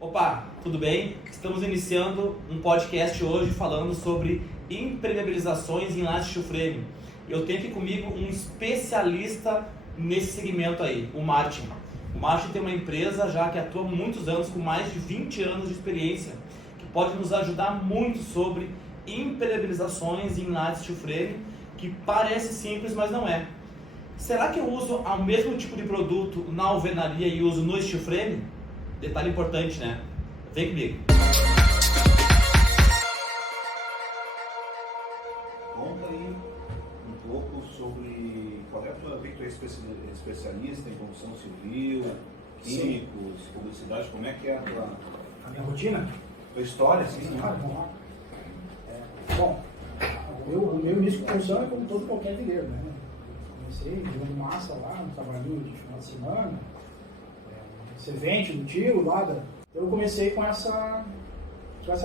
Opa, tudo bem? Estamos iniciando um podcast hoje falando sobre impermeabilizações em laje steel frame. Eu tenho aqui comigo um especialista nesse segmento aí, o Martin. O Martin tem uma empresa já que atua há muitos anos, com mais de 20 anos de experiência, que pode nos ajudar muito sobre impermeabilizações em laje steel frame, que parece simples, mas não é. Será que eu uso o mesmo tipo de produto na alvenaria e uso no steel frame? Detalhe importante, né? Vem comigo. Conta aí um pouco sobre qual é a tua, que tu é especialista em construção civil, químicos, publicidade, como é que é A minha rotina? tua história, assim, Vamos né? lá. Bom, o meu início de construção é como todo qualquer viveiro, né? Comecei jogando massa lá, no trabalhinho de final de semana, servente do tio, lá da... Então eu comecei com essa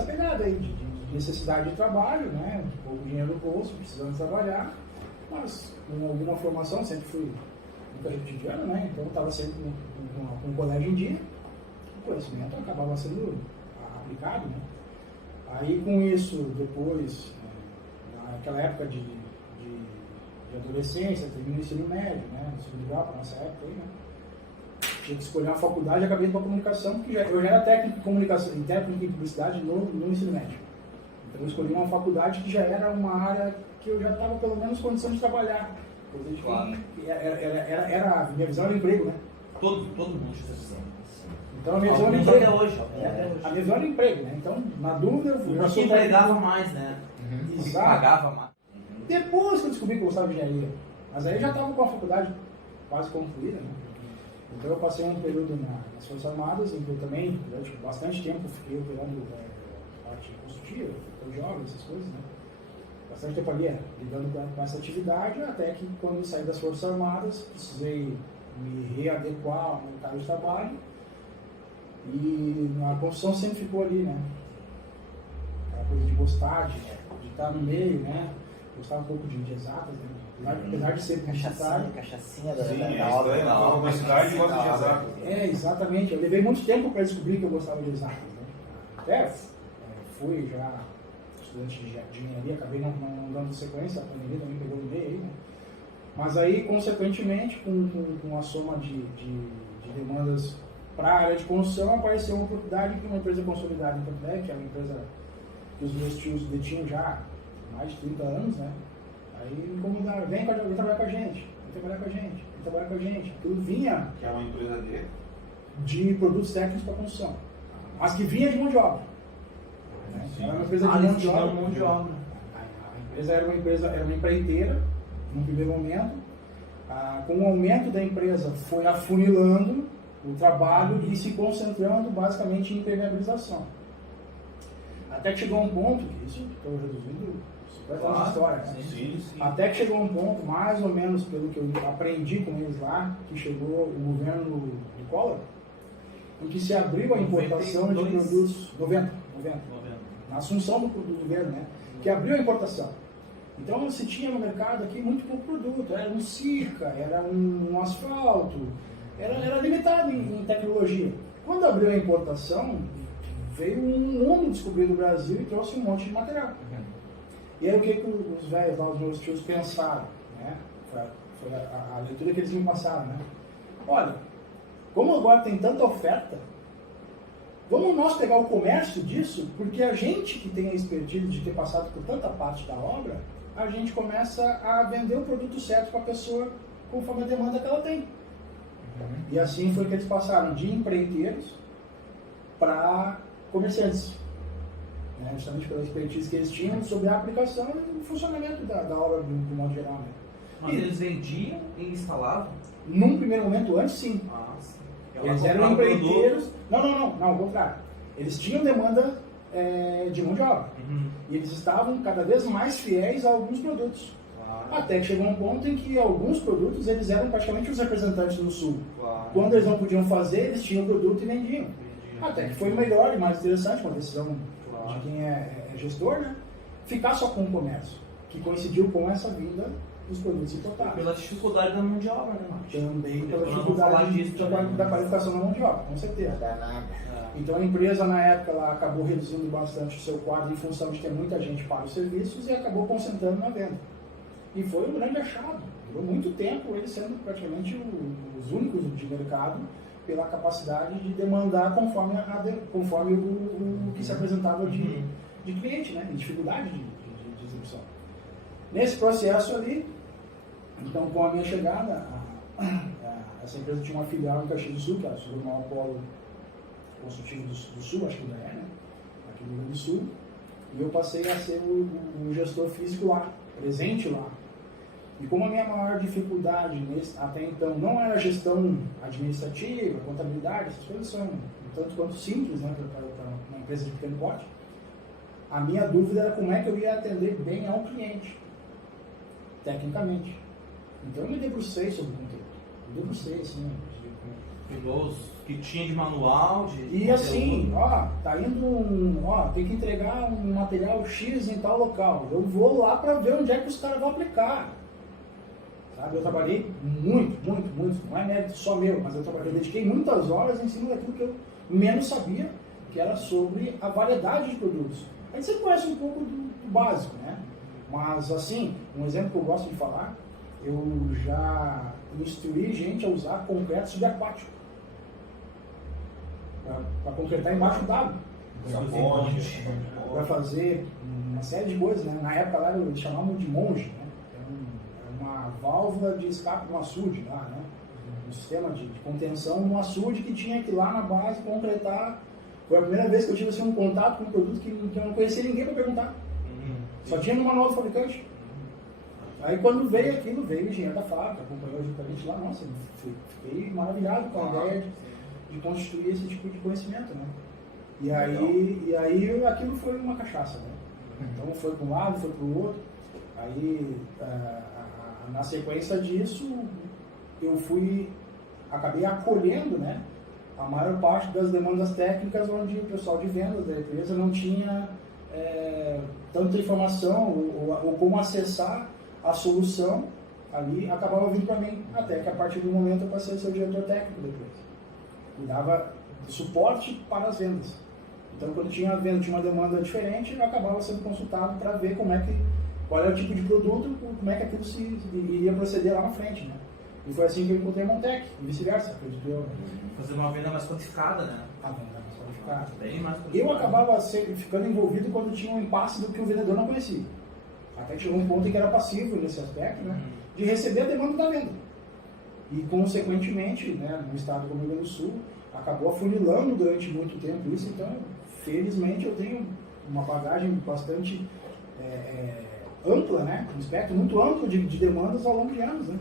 pegada aí de necessidade de trabalho, né? Pouco dinheiro no bolso, precisando trabalhar, mas com alguma formação, sempre fui nunca repetidiano, né? Então eu estava sempre com o colégio em dia, o conhecimento acabava sendo aplicado, né? Aí com isso, depois, naquela época de adolescência, terminei o ensino médio, né? Ensino grau para nossa época aí, né? Tinha que escolher uma faculdade e acabei indo para comunicação, porque eu já era técnico em comunicação, técnico em publicidade no ensino médio. Então eu escolhi uma faculdade que já era uma área que eu já estava pelo menos condição de trabalhar. Claro. A minha visão era emprego, né? Todo mundo usa essa visão. Então a minha visão era Alguns emprego. até hoje. A minha visão era emprego, né? Então, na dúvida, eu já O sou que técnico. empregava mais, né? O que Exato. pagava mais. Depois que eu descobri que eu gostava de engenharia. Mas aí eu já estava com a faculdade quase concluída, né? Então eu passei um período nas Forças Armadas, em que eu também, durante bastante tempo, fiquei operando parte construtiva, de obras, essas coisas, né? Bastante tempo ali lidando com essa atividade, até que quando eu saí das Forças Armadas, precisei me readequar ao mercado de trabalho, e a construção sempre ficou ali, né? Aquela coisa de gostar, de estar no meio, né? Gostar um pouco de exatas, né? Apesar de ser publicitário. Cachaçinha Sim, da obra. a publicidade gosta de exato. Exatamente. Eu levei muito tempo para descobrir que eu gostava de exatas, né? Até fui já estudante de engenharia, acabei não dando sequência, a pandemia também pegou no meio aí, né? Mas aí, consequentemente, com a soma de demandas para a área de construção, apareceu uma oportunidade que uma empresa consolidada em Porto Alegre, que é uma empresa que os meus tios detinham já há mais de 30 anos, né? Aí me convidaram, vem trabalhar com a gente, vem trabalhar com a gente. Aquilo vinha Que é uma empresa de produtos técnicos para construção, mas que vinha de mão de obra. Né? Era uma empresa de mão de obra. A empresa era uma empreiteira, no primeiro momento. Com o aumento da empresa, foi afunilando o trabalho e se concentrando basicamente em impermeabilização. Até que chegou um ponto, que isso estou reduzindo a história, né? Sim. Até que chegou um ponto, mais ou menos pelo que eu aprendi com eles lá, que chegou o governo do Collor, em que se abriu a importação de produtos 90, na assunção do governo, né? Que abriu a importação. Então se tinha no mercado aqui muito pouco produto, era um Sika, era um asfalto, era limitado em tecnologia. Quando abriu a importação, veio um mundo descobrir do Brasil e trouxe um monte de material. E aí o que os velhos lá, os meus tios pensaram, né? Foi a leitura que eles me passaram, né? Olha, como agora tem tanta oferta, vamos nós pegar o comércio disso, porque a gente que tem a expertise de ter passado por tanta parte da obra, a gente começa a vender o produto certo para a pessoa conforme a demanda que ela tem. E assim foi que eles passaram de empreiteiros para comerciantes. Né, justamente pela expertise que eles tinham sobre a aplicação e o funcionamento da obra do modo geral. Né? Mas eles vendiam e instalavam? Num primeiro momento, antes sim. Sim. Eles eram empreiteiros. Não, ao contrário. Eles tinham demanda de mão de obra. E eles estavam cada vez mais fiéis a alguns produtos. Claro. Até que chegou um ponto em que alguns produtos eles eram praticamente os representantes do Sul. Claro. Quando eles não podiam fazer, eles tinham o produto e vendiam. Até que foi melhor e mais interessante, uma decisão de quem é gestor, né? Ficar só com o comércio, que coincidiu com essa vinda dos produtos importados. Pela dificuldade da mão de obra, né, Marcos? Também pela Depois nós vamos falar dificuldade disso também. da qualificação da mão de obra, com certeza. Então a empresa na época ela acabou reduzindo bastante o seu quadro em função de ter muita gente para os serviços e acabou concentrando na venda. E foi um grande achado. Durou muito tempo eles sendo praticamente os únicos de mercado pela capacidade de demandar conforme o que se apresentava de cliente, né? E dificuldade de execução. Nesse processo ali, então com a minha chegada, essa empresa tinha uma filial em Caxias do Sul, que era o maior polo construtivo do Sul, acho que ainda é, né? Aqui no Rio Grande do Sul, e eu passei a ser o gestor físico lá, presente lá. E como a minha maior dificuldade até então não era a gestão administrativa, contabilidade, essas coisas são tanto quanto simples, né, para uma empresa de pequeno porte, a minha dúvida era como é que eu ia atender bem ao cliente, tecnicamente. Então eu me debrucei sobre o conteúdo, me debrucei assim. Pegou os que tinha de manual, E assim, tá indo tem que entregar um material X em tal local. Eu vou lá para ver onde é que os caras vão aplicar. Sabe? Eu trabalhei muito, não é mérito só meu, mas eu dediquei muitas horas em cima daquilo que eu menos sabia, que era sobre a variedade de produtos. A gente sempre conhece um pouco do básico, né? Mas assim, um exemplo que eu gosto de falar, eu já instruí gente a usar concreto subaquático para concretar embaixo d'água, para fazer uma série de coisas, né? Na época lá eles chamavam de monge, né? Uma válvula de escape no açude lá, né? Um sistema de contenção no açude que tinha que ir lá na base concretar. Foi a primeira vez que eu tive assim, um contato com um produto que eu não conhecia ninguém para perguntar. Só tinha no manual do fabricante. Aí quando veio aquilo, veio o engenheiro da fábrica, acompanhou junto com a gente lá, nossa, fiquei maravilhado com a ideia de constituir esse tipo de conhecimento, né? E aí aquilo foi uma cachaça, né? Então foi para um lado, foi para o outro. Aí na sequência disso eu acabei acolhendo, né, a maior parte das demandas técnicas onde o pessoal de vendas da empresa não tinha tanta informação ou como acessar a solução ali, acabava vindo para mim, até que a partir do momento eu passei a ser o diretor técnico da empresa. E dava suporte para as vendas. Então quando tinha uma demanda diferente, eu acabava sendo consultado para ver qual era o tipo de produto, como é que aquilo iria proceder lá na frente, né? E foi assim que eu encontrei a Montec, e vice-versa, acredito eu. Fazer uma venda mais qualificada, né? A venda mais qualificada. Bem mais qualificada. Eu acabava ficando envolvido quando tinha um impasse do que o vendedor não conhecia. Até chegou um ponto em que era passivo nesse aspecto, né? De receber a demanda da venda. E, consequentemente, né, no estado como o Rio Grande do Sul, acabou afunilando durante muito tempo isso. Então, felizmente, eu tenho uma bagagem bastante ampla, né? Um espectro muito amplo de demandas ao longo de anos, né?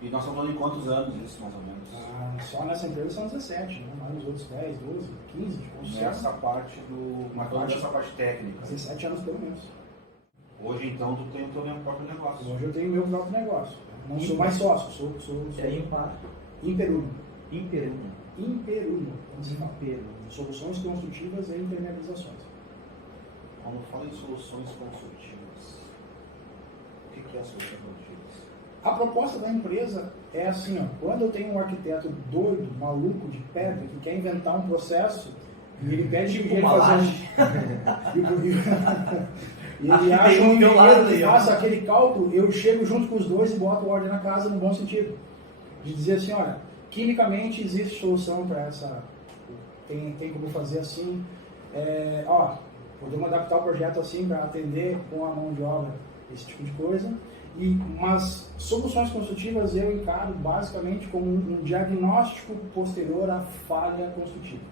E nós estamos falando em quantos anos isso, mais ou menos? Só nessa empresa são 17, né? Mais os outros 10, 12, 15, nessa parte dessa parte técnica. 17 anos pelo menos. Hoje, então, tu tem o teu próprio negócio. Hoje eu tenho meu próprio negócio. Não sou mais sócio, sou Imperuno. Imperuno. Soluções construtivas e impermeabilizações. Quando fala em soluções consultivas, o que é a solução consultiva? A proposta da empresa é assim, ó, quando eu tenho um arquiteto doido, maluco, de pedra, que quer inventar um processo, e ele pede que ele fazer e ele acha um engenheiro que faça aquele cálculo, eu chego junto com os dois e boto ordem na casa no bom sentido. De dizer assim, olha, quimicamente existe solução para essa, tem como fazer assim, podemos adaptar o projeto assim para atender com a mão de obra, esse tipo de coisa. Mas soluções construtivas eu encaro basicamente como um diagnóstico posterior à falha construtiva.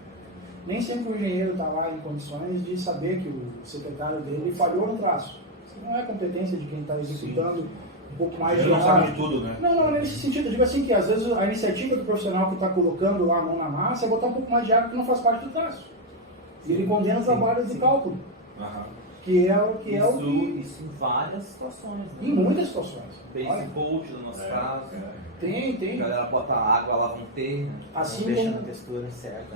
Nem sempre o engenheiro está lá em condições de saber que o secretário dele falhou no traço. Isso não é competência de quem está executando. Um pouco mais ele não sabe de tudo, né? Não, nesse sentido, eu digo assim que às vezes a iniciativa do profissional que está colocando lá a mão na massa é botar um pouco mais de água que não faz parte do traço. E ele condena o trabalho de cálculo. Que é o que... Isso em várias situações. Né? Em muitas situações. Base coat, no nosso caso. Tem. A galera bota água, ela vão ter, né? Assim não deixa como- a textura certa.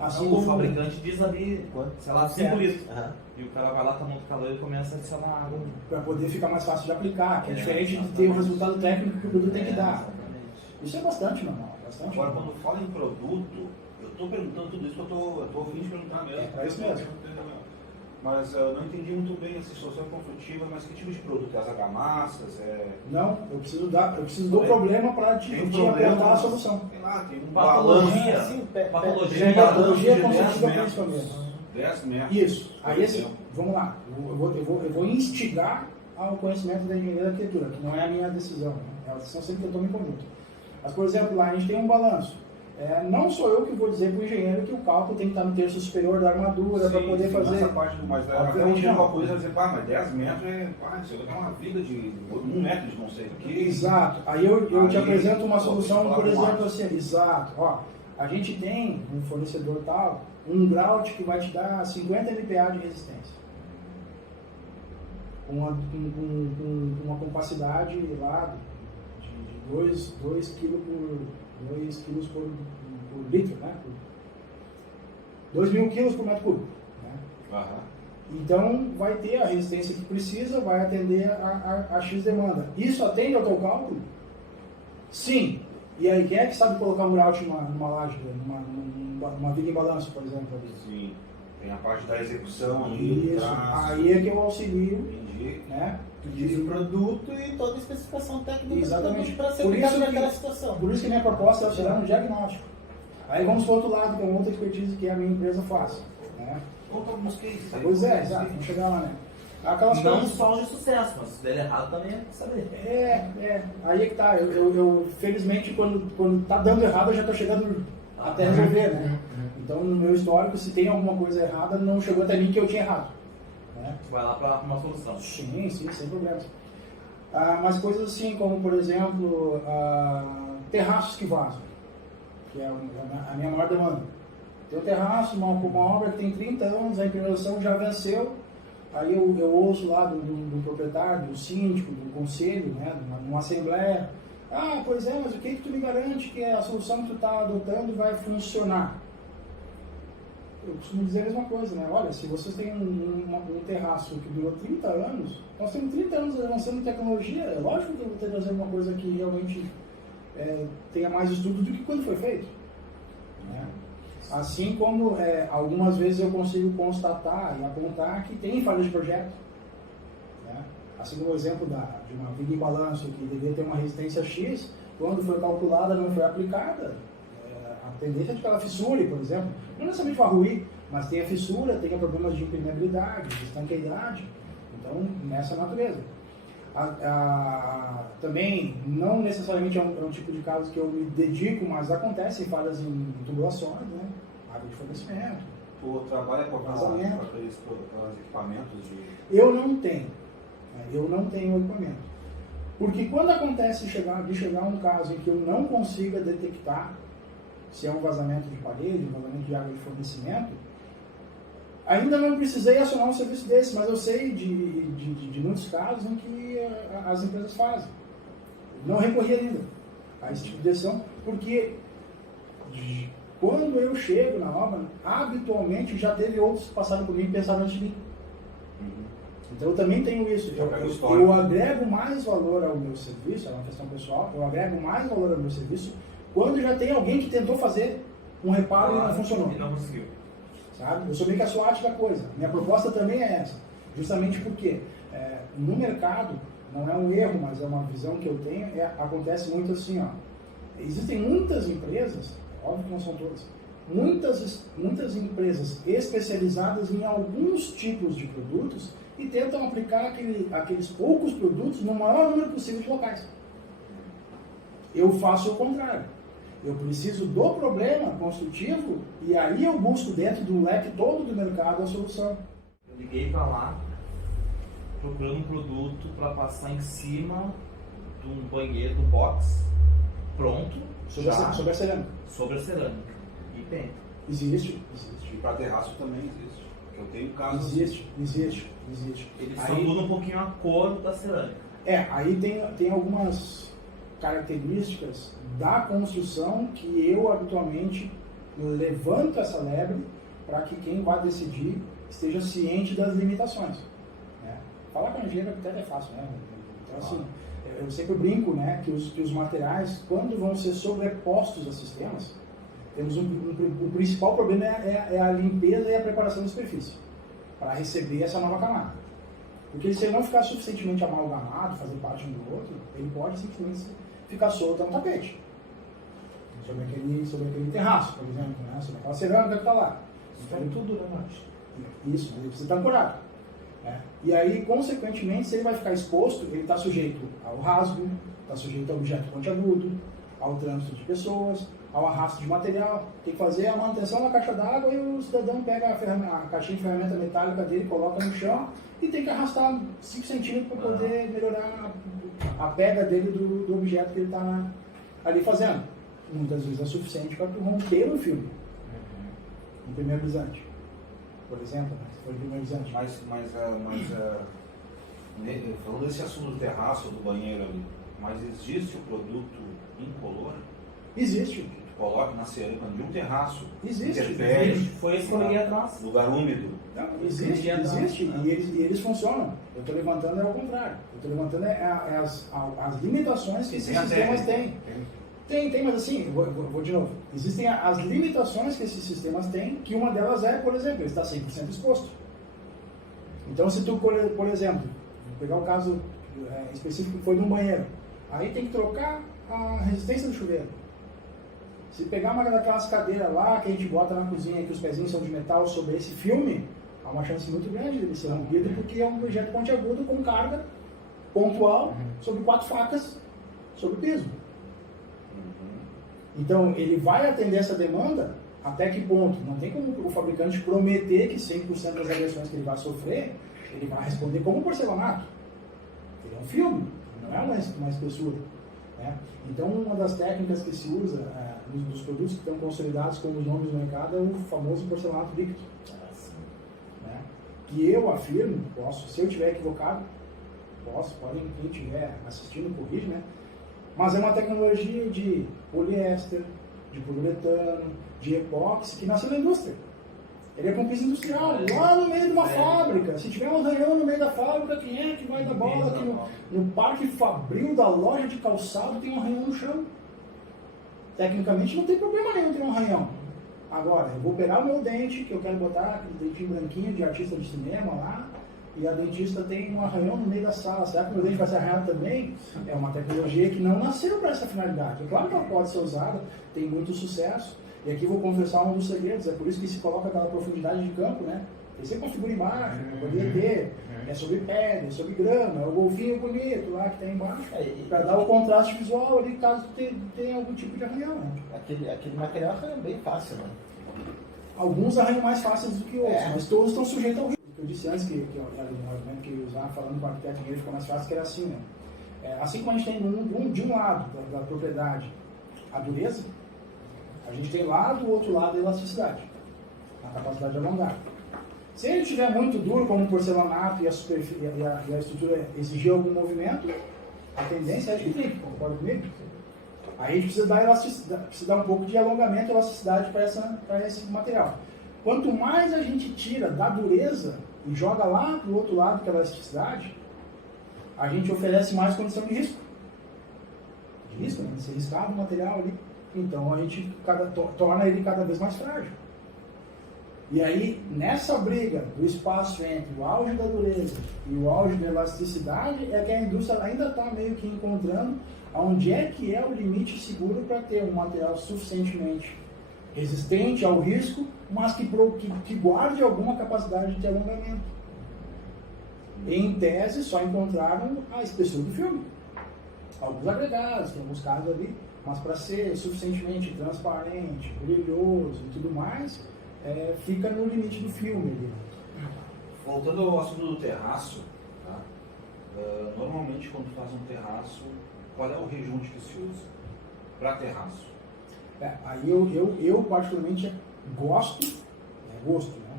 Assim o como- fabricante diz ali, sei lá, 5 litros. Aham. E o cara vai lá, tá muito calor e começa a adicionar água. Para poder ficar mais fácil de aplicar, que é diferente de exatamente. ter o resultado técnico que o produto tem que dar. Exatamente. Isso é bastante normal. Bastante Agora, normal. quando fala em produto, eu estou perguntando tudo isso que eu tô a fim de perguntar mesmo. É pra isso mesmo. Mas eu não entendi muito bem essa situação construtiva, mas que tipo de produto? As argamassas? Não, eu preciso do problema para te apontar a solução. Sei lá, tem um Patologia. balanço. Sim, Patologia. Patologia de construtiva 10 com metros. isso. 10 metros. Isso. Aí por esse, exemplo. vamos lá. Eu vou instigar ao conhecimento da engenharia da arquitetura, que não é a minha decisão. Né? É a decisão sempre que eu tomo em conjunto. Mas, por exemplo, lá a gente tem um balanço. Não sou eu que vou dizer para o engenheiro que o cálculo tem que estar no terço superior da armadura para poder fazer. Essa parte do mais Obviamente é uma não. coisa dizer, mas 10 metros isso é uma viga de 1 metro de conceito aqui. Exato. Aí eu te Aí, apresento uma você solução, fala por com exemplo, arte. assim, exato. Ó, a gente tem um fornecedor tal, um grout que vai te dar 50 MPa de resistência. Com uma capacidade lá de 2 kg por litro, né? 2.000 kg por metro cúbico. Né? Aham. Então, vai ter a resistência que precisa, vai atender a X demanda. Isso atende ao teu cálculo? Sim. E aí, quem é que sabe colocar um grout numa laje, numa viga em balanço, por exemplo? Ali? Sim. Tem a parte da execução ali, Isso. traço. Aí é que eu auxilio, Entendi. né? Tu diz o produto e toda a especificação técnica Exatamente. para ser Por aplicado isso naquela que- situação. Por isso que minha proposta é auxiliar no diagnóstico. Aí vamos para o outro lado, que é uma outra expertise que a minha empresa faz. Né? Conta alguns cases aí. Pois é, exato. Vamos chegar lá, né? Aquelas Não coisas... só de sucesso, mas se der errado também é saber. Aí é que tá. Eu felizmente, quando tá dando errado, eu já tô chegando até resolver, né? Então, no meu histórico, se tem alguma coisa errada, não chegou até mim que eu tinha errado. Né? Tu vai lá para uma solução. Sim, sem problemas. Mas coisas assim, como, por exemplo, terraços que vazam, que é a minha maior demanda. Tem um terraço, uma obra que tem 30 anos, a implementação já venceu. Aí eu ouço lá do proprietário, do síndico, do conselho, né, numa assembleia. Pois é, mas o que tu me garante que a solução que tu está adotando vai funcionar? Eu costumo dizer a mesma coisa, né? Olha, se vocês têm um terraço que durou 30 anos, nós temos 30 anos avançando em tecnologia, é lógico que eu vou ter que trazer uma coisa que realmente tenha mais estudo do que quando foi feito. Né? Assim como algumas vezes eu consigo constatar e apontar que tem falhas de projeto. Né? Assim como o exemplo de uma viga em balanço que deveria ter uma resistência X, quando foi calculada não foi aplicada, a tendência é de que ela fissure, por exemplo. Não necessariamente vai ruir, mas tem a fissura, tem problemas de impermeabilidade, de estanqueidade. Então, nessa natureza. Também, não necessariamente é um tipo de caso que eu me dedico, mas acontecem falhas em tubulações, né? Água de fornecimento. Tu trabalha com Vazamento. aqueles equipamentos de... Eu não tenho o equipamento. Porque quando acontece de chegar um caso em que eu não consiga detectar se é um vazamento de parede, um vazamento de água de fornecimento, ainda não precisei acionar um serviço desse, mas eu sei de muitos casos em que as empresas fazem. Não recorri ainda a esse tipo de decisão, porque quando eu chego na obra, habitualmente já teve outros que passaram por mim e pensaram antes de mim. Então eu também tenho isso. Eu agrego mais valor ao meu serviço, é uma questão pessoal, eu agrego mais valor ao meu serviço quando já tem alguém que tentou fazer um reparo e não funcionou. E não conseguiu. Sabe? Eu sou meio que a SWAT da coisa. Minha proposta também é essa. Justamente porque no mercado, não é um erro, mas é uma visão que eu tenho, acontece muito assim, ó. Existem muitas empresas, óbvio que não são todas, muitas empresas especializadas em alguns tipos de produtos e tentam aplicar aqueles poucos produtos no maior número possível de locais. Eu faço o contrário. Eu preciso do problema construtivo e aí eu busco dentro do leque todo do mercado a solução. Eu liguei para lá procurando um produto para passar em cima de um banheiro do box pronto Sobre a cerâmica. sobre a cerâmica. E tem. Existe. E para terraço também existe. Porque eu tenho casos... Existe. Ele só Aí- muda um pouquinho a cor da cerâmica. Aí tem algumas características da construção que eu habitualmente levanto essa lebre para que quem vai decidir esteja ciente das limitações. Né? Falar com a engenheiro arquiteto é fácil, né? Então, assim, eu sempre brinco, né, que os materiais, quando vão ser sobrepostos a sistemas, temos o principal problema é a limpeza e a preparação da superfície para receber essa nova camada. Porque se ele não ficar suficientemente amalgamado, fazer parte um do outro, ele pode simplesmente ficar solto no tapete. Sobre aquele terraço, por exemplo, né? Sobre aquela cerâmica que está lá. Então, tudo durante. Isso, ele precisa estar ancorado. Né? E aí, consequentemente, se ele vai ficar exposto, ele está sujeito ao rasgo, está sujeito ao objeto pontiagudo, ao trânsito de pessoas, ao arrasto de material. Tem que fazer a manutenção na caixa d'água e o cidadão pega a caixinha de ferramenta metálica dele, coloca no chão e tem que arrastar 5 centímetros para poder melhorar a pega dele do objeto que ele está ali fazendo. Muitas vezes é suficiente para tu romper o filme. No primeiro brisante. Por exemplo, né? Se for o primeiro brisante. Falando desse assunto do terraço, do banheiro ali, mas existe o produto incolor Existe. que tu coloca na cerâmica de um terraço? Existe. Interfere, Foi isso que eu liguei atrás. lugar úmido. Não, existe. E eles funcionam. Eu estou levantando é o contrário. Eu estou levantando as limitações que esses sistemas têm. Tem, mas assim, vou de novo. Existem as limitações que esses sistemas têm, que uma delas é, por exemplo, ele está 100% exposto. Então, se tu, por exemplo, vou pegar o caso específico que foi de um banheiro, aí tem que trocar a resistência do chuveiro. Se pegar uma daquelas cadeiras lá que a gente bota na cozinha, que os pezinhos são de metal sobre esse filme, há uma chance muito grande dele ser rompido, porque é um objeto pontiagudo com carga pontual sobre 4 facas sobre o piso. Então, ele vai atender essa demanda até que ponto? Não tem como o fabricante prometer que 100% das agressões que ele vai sofrer, ele vai responder como porcelanato. Ele é um filme, não é uma espessura. Né? Então, uma das técnicas que se usa dos produtos que estão consolidados como os nomes no mercado é o famoso porcelanato líquido. Né? Que eu afirmo, se eu estiver equivocado, podem, quem estiver assistindo, corrige, né? Mas é uma tecnologia de poliéster, de poliuretano, de epóxi, que nasceu na indústria. Ele é com piso industrial, lá no meio de uma fábrica. Se tiver um arranhão no meio da fábrica, quem é que vai dar bola? Aqui no Parque Fabril da loja de calçado tem um arranhão no chão. Tecnicamente não tem problema nenhum ter um arranhão. Agora, eu vou pegar o meu dente, que eu quero botar aquele dentinho branquinho de artista de cinema lá, e a dentista tem um arranhão no meio da sala. Será que o meu dente vai ser arranhado também? É uma tecnologia que não nasceu para essa finalidade. É claro que ela pode ser usada, tem muito sucesso. E aqui vou confessar um dos segredos, é por isso que se coloca aquela profundidade de campo, né? Ele sempre configura embaixo, poderia ter, é sobre pedra, é sobre grama, é o golfinho bonito lá que tem embaixo, para dar o contraste visual ali, caso tenha algum tipo de arranhão. Né? Aquele material arranha bem fácil, né? Alguns arranham mais fáceis do que outros, mas todos estão sujeitos ao risco. Eu disse antes que o argumento que eu ia usar, falando com o arquiteto engenheiro, fica mais fácil, que era assim, né? Assim como a gente tem de um lado da propriedade a dureza, a gente tem lá do outro lado a elasticidade, a capacidade de alongar. Se ele estiver muito duro, como o porcelanato e a estrutura exigir algum movimento, a tendência é de clique, concorda comigo? Aí a gente precisa dar elasticidade, precisa dar um pouco de alongamento e elasticidade para esse material. Quanto mais a gente tira da dureza e joga lá para o outro lado, que é a elasticidade, a gente oferece mais condição de risco. De risco, né? De ser riscado o material ali. Então a gente torna ele cada vez mais frágil. E aí, nessa briga do espaço entre o auge da dureza e o auge da elasticidade, é que a indústria ainda está meio que encontrando onde é que é o limite seguro para ter um material suficientemente resistente ao risco, mas que guarde alguma capacidade de alongamento. Em tese, só encontraram a espessura do filme. Alguns agregados, tem alguns casos ali, mas para ser suficientemente transparente, brilhoso e tudo mais, fica no limite do filme ali. Voltando ao assunto do terraço, tá? Normalmente quando tu faz um terraço, qual é o rejunte que se usa para terraço? Aí eu particularmente gosto, né?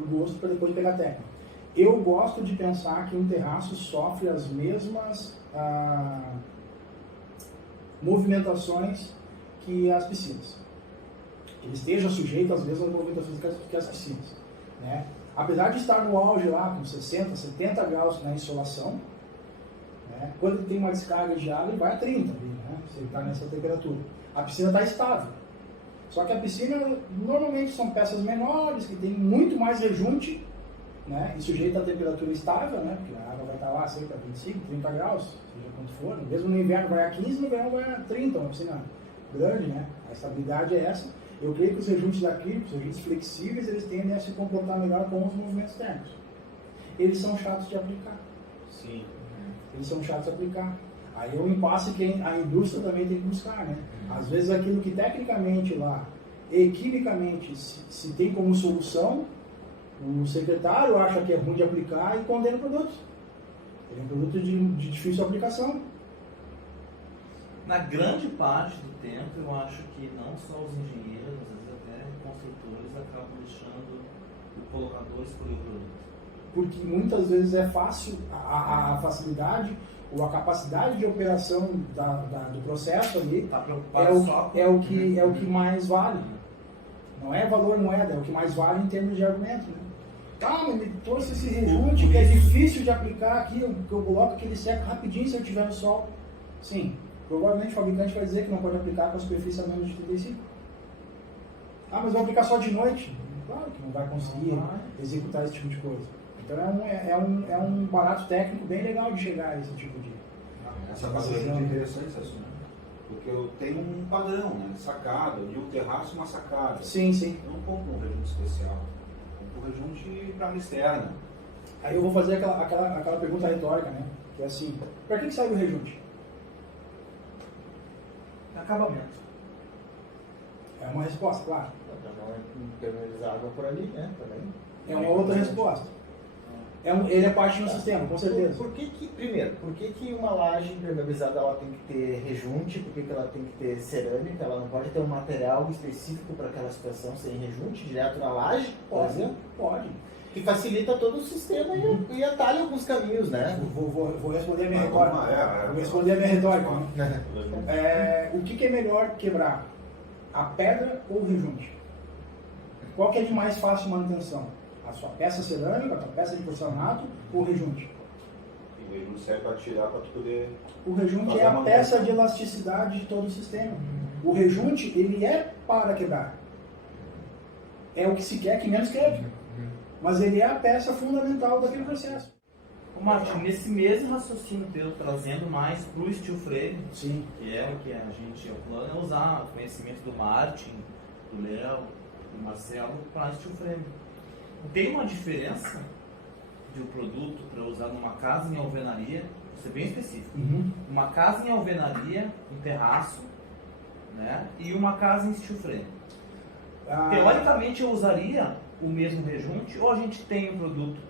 por gosto, para depois pegar técnica. Eu gosto de pensar que um terraço sofre as mesmas movimentações que as piscinas. Que ele esteja sujeito às mesmas movimentações que as piscinas. Né? Apesar de estar no auge lá, com 60, 70 graus na insolação, né? Quando ele tem uma descarga de água, ele vai a 30, né? Se ele está nessa temperatura. A piscina está estável. Só que a piscina, normalmente, são peças menores, que tem muito mais rejunte, né? E sujeita a temperatura estável, né? Porque a água vai estar lá sempre a 25, 30 graus, seja quanto for. Mesmo no inverno vai a 15, no verão vai a 30, uma piscina grande, né? A estabilidade é essa. Eu creio que os rejuntes acrílicos, os rejuntes flexíveis, eles tendem a se comportar melhor com os movimentos térmicos. Eles são chatos de aplicar. Sim. Eles são chatos de aplicar. Aí é um impasse que a indústria também tem que buscar, né? Às vezes aquilo que tecnicamente lá, e quimicamente, se tem como solução, o secretário acha que é ruim de aplicar e condena o produto. Ele é um produto de difícil aplicação. Na grande parte do tempo, eu acho que não só os engenheiros, às vezes até construtores, acabam deixando o colocador escolher o produto. Porque muitas vezes é fácil, a facilidade ou a capacidade de operação do processo ali Tá preocupado é o que mais vale. Não é valor moeda, é o que mais vale em termos de argumento. Né? Ah, mas me trouxe esse rejunte que é difícil de aplicar aqui, eu coloco aquele seco rapidinho se eu estiver no sol. Sim, provavelmente o fabricante vai dizer que não pode aplicar com a superfície a menos de 35. Ah, mas vai aplicar só de noite? Claro que não vai conseguir executar esse tipo de coisa. Então é um barato técnico bem legal de chegar a esse tipo de... Essa parte é muito interessante, esse assunto. Porque eu tenho um padrão, né? Sacada, e o terraço uma sacada. Sim, sim. Eu não compro um rejunte especial. Eu compro um rejunte para a externa. Aí eu vou fazer aquela pergunta retórica, né? Que é assim, para que serve o rejunte? Acabamento. É uma resposta, claro. Para não impermeabilizar água por ali, né? Também. É uma outra resposta. Ele é parte do sistema, com certeza. Primeiro, por que uma laje impermeabilizada ela tem que ter rejunte? Por que ela tem que ter cerâmica? Ela não pode ter um material específico para aquela situação sem rejunte, direto na laje, por exemplo? Pode. Que facilita todo o sistema e atalha alguns caminhos, né? Vou responder a minha retórica. Vou responder a minha retórica. Né? O que é melhor quebrar? A pedra ou o rejunte? Qual que é de mais fácil manutenção? A sua peça cerâmica, a sua peça de porcelanato ou o rejunte? E o rejunte serve para tirar, para tu poder... O rejunte é a peça de elasticidade de todo o sistema. O rejunte, ele é para quebrar. É o que se quer que menos quebre. Mas ele é a peça fundamental daquele processo. Ô Martin, nesse mesmo raciocínio teu, trazendo mais para o steel frame, Sim. que é o que a gente, o plano é usar o conhecimento do Martin, do Léo, do Marcelo, para steel frame. Tem uma diferença de um produto para usar numa casa em alvenaria, vou ser bem específico. Uma casa em alvenaria, um terraço, né? E uma casa em steel frame. Teoricamente eu usaria o mesmo rejunte ou a gente tem um produto?